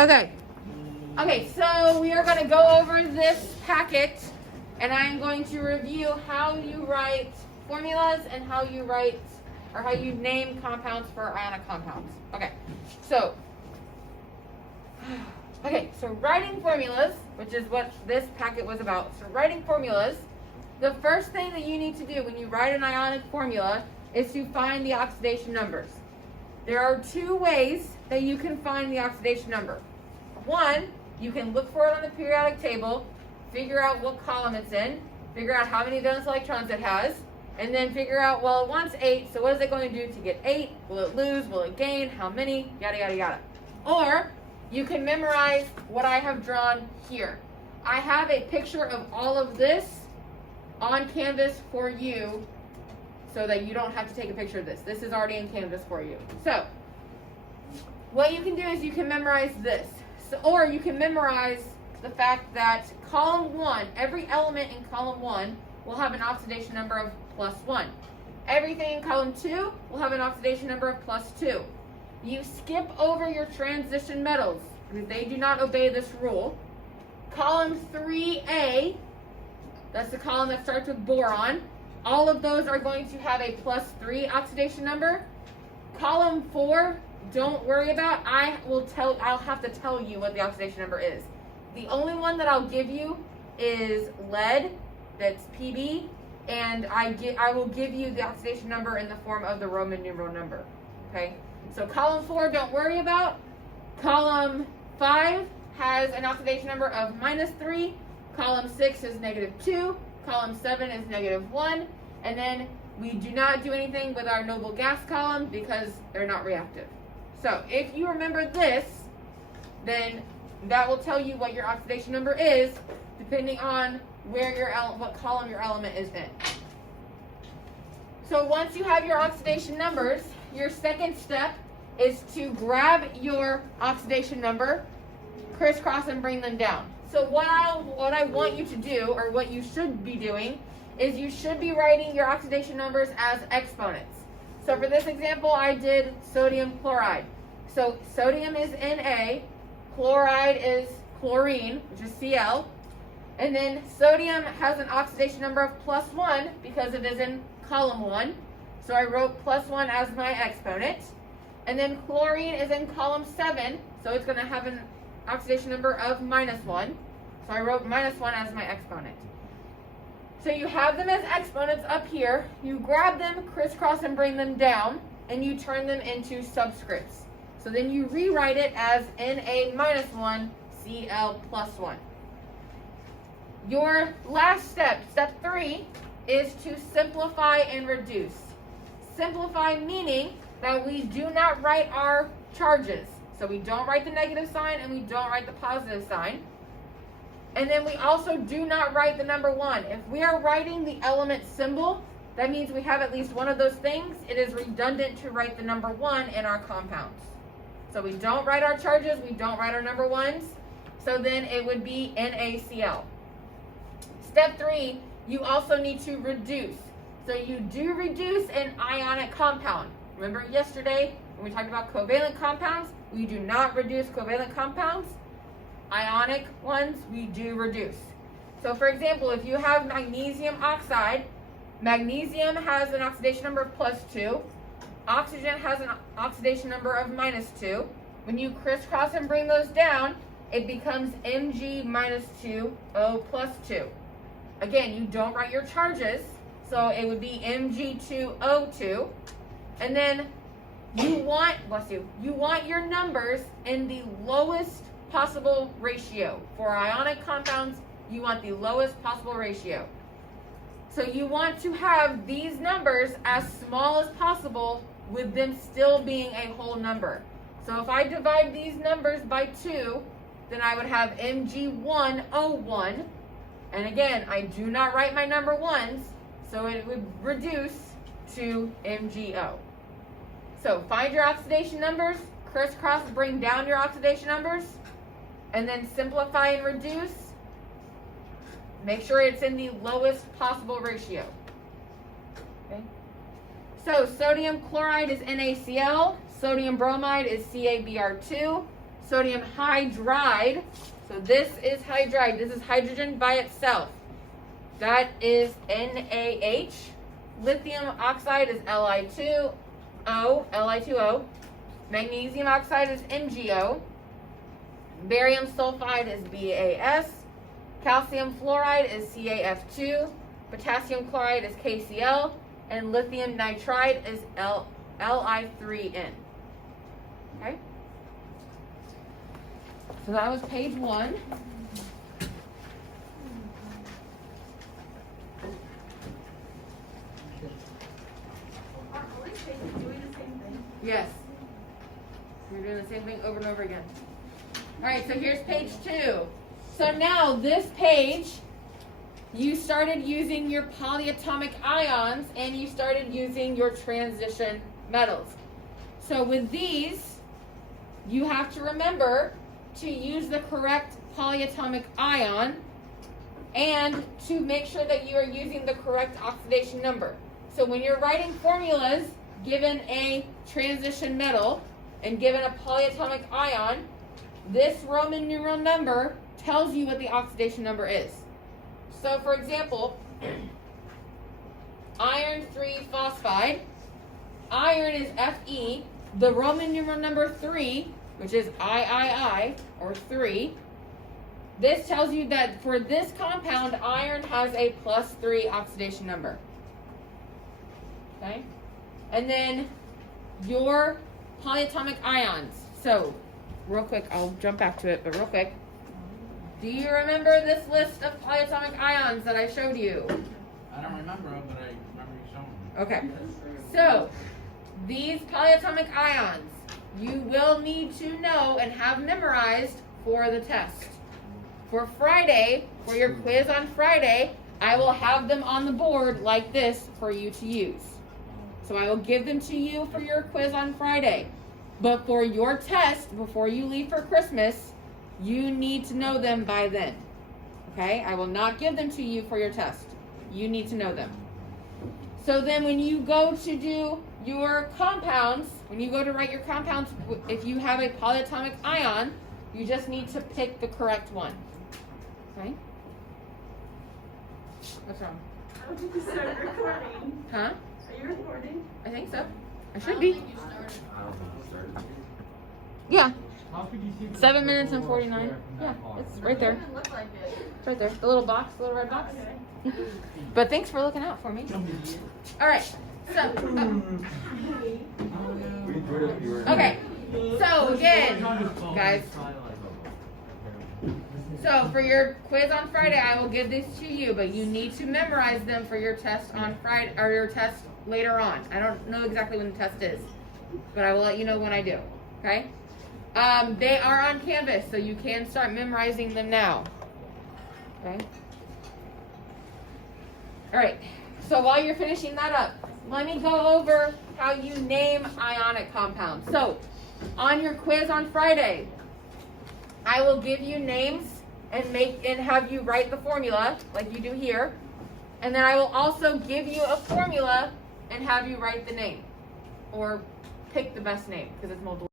Okay. Okay, so we are going to go over this packet, and I'm going to review how you write formulas and how you write, or how you name compounds for ionic compounds. Okay, so writing formulas, which is what this packet was about. So writing formulas, the first thing that you need to do when you write an ionic formula is to find the oxidation numbers. There are two ways that you can find the oxidation number. One, you can look for it on the periodic table, figure out what column it's in, figure out how many valence electrons it has, and then figure out, well, it wants 8, so what is it going to do to get 8? Will it lose? Will it gain? How many? Yada, yada, yada. Or you can memorize what I have drawn here. I have a picture of all of this on Canvas for you so that you don't have to take a picture of this. This is already in Canvas for you. So what you can do is you can memorize this. Or you can memorize the fact that column 1, every element in column 1 will have an oxidation number of +1. Everything in column 2 will have an oxidation number of +2. You skip over your transition metals because they do not obey this rule. Column 3A, that's the column that starts with boron. All of those are going to have a +3 oxidation number. Column 4, don't worry about. I'll have to tell you what the oxidation number is. The only one that I'll give you is lead, that's Pb, and I will give you the oxidation number in the form of the Roman numeral number. Okay? So column 4, don't worry about. Column 5 has an oxidation number of -3. Column 6 is -2. Column 7 is -1. And then we do not do anything with our noble gas column because they're not reactive. So if you remember this, then that will tell you what your oxidation number is depending on where what column your element is in. So once you have your oxidation numbers, your second step is to grab your oxidation number, crisscross, and bring them down. So what I want you to do, or what you should be doing, is you should be writing your oxidation numbers as exponents. So for this example, I did sodium chloride. So sodium is Na, chloride is chlorine, which is Cl, and then sodium has an oxidation number of +1 because it is in column 1. So I wrote +1 as my exponent. And then chlorine is in column 7, so it's going to have an oxidation number of -1. So I wrote -1 as my exponent. So you have them as exponents up here. You grab them, crisscross, and bring them down, and you turn them into subscripts. So then you rewrite it as Na-1, Cl +1. Your last step, step 3, is to simplify and reduce. Simplify meaning that we do not write our charges. So we don't write the negative sign and we don't write the positive sign. And then we also do not write the number 1. If we are writing the element symbol, that means we have at least one of those things. It is redundant to write the number 1 in our compounds. So we don't write our charges, we don't write our number 1s. So then it would be NaCl. Step 3, you also need to reduce. So you do reduce an ionic compound. Remember yesterday when we talked about covalent compounds? We do not reduce covalent compounds. Ionic ones, we do reduce. So for example, if you have magnesium oxide, magnesium has an oxidation number of +2. Oxygen has an oxidation number of -2. When you crisscross and bring those down, it becomes Mg-2O +2. Again, you don't write your charges, so it would be Mg2O2. And then you want your numbers in the lowest possible ratio. For ionic compounds, you want the lowest possible ratio. So you want to have these numbers as small as possible with them still being a whole number. So if I divide these numbers by 2, then I would have Mg1O1. And again, I do not write my number 1s, so it would reduce to MgO. So find your oxidation numbers, crisscross, bring down your oxidation numbers, and then simplify and reduce. Make sure it's in the lowest possible ratio. Okay. So sodium chloride is NaCl, sodium bromide is CaBr2, sodium hydride. So this is hydride. This is hydrogen by itself. That is NaH. Lithium oxide is Li2O. Magnesium oxide is MgO. Barium sulfide is BaS. Calcium fluoride is CaF2. Potassium chloride is KCl. And lithium nitride is Li3N. Okay? So that was page 1. Yes. We're doing the same thing over and over again. All right, so here's page 2. So now this page, you started using your polyatomic ions and you started using your transition metals. So with these, you have to remember to use the correct polyatomic ion and to make sure that you are using the correct oxidation number. So when you're writing formulas, given a transition metal and given a polyatomic ion, this Roman numeral number tells you what the oxidation number is. So for example, iron 3 phosphide, iron is Fe, the Roman numeral number 3, which is III, or 3, this tells you that for this compound, iron has a +3 oxidation number. Okay? And then your polyatomic ions. So, real quick, I'll jump back to it, but real quick. Do you remember this list of polyatomic ions that I showed you? I don't remember them, but I remember you showing them. Okay. So, these polyatomic ions, you will need to know and have memorized for the test. For Friday, for your quiz on Friday, I will have them on the board like this for you to use. So I will give them to you for your quiz on Friday. But for your test, before you leave for Christmas, you need to know them by then. Okay? I will not give them to you for your test. You need to know them. So then when you go to do your compounds, when you go to write your compounds, if you have a polyatomic ion, you just need to pick the correct one. Okay? What's wrong? How did you start recording? Huh? Are you recording? I think so. I should be. Yeah. 7 minutes and 49. Yeah, it's right there. It doesn't look like it. It's right there. The little box, the little red box. Okay. But thanks for looking out for me. All right. So, okay. So again, guys. So for your quiz on Friday, I will give these to you, but you need to memorize them for your test on Friday or your test later on. I don't know exactly when the test is, but I will let you know when I do. Okay? They are on Canvas, so you can start memorizing them now. Okay? All right. So while you're finishing that up, let me go over how you name ionic compounds. So on your quiz on Friday, I will give you names and have you write the formula like you do here. And then I will also give you a formula and have you write the name or pick the best name because it's multiple.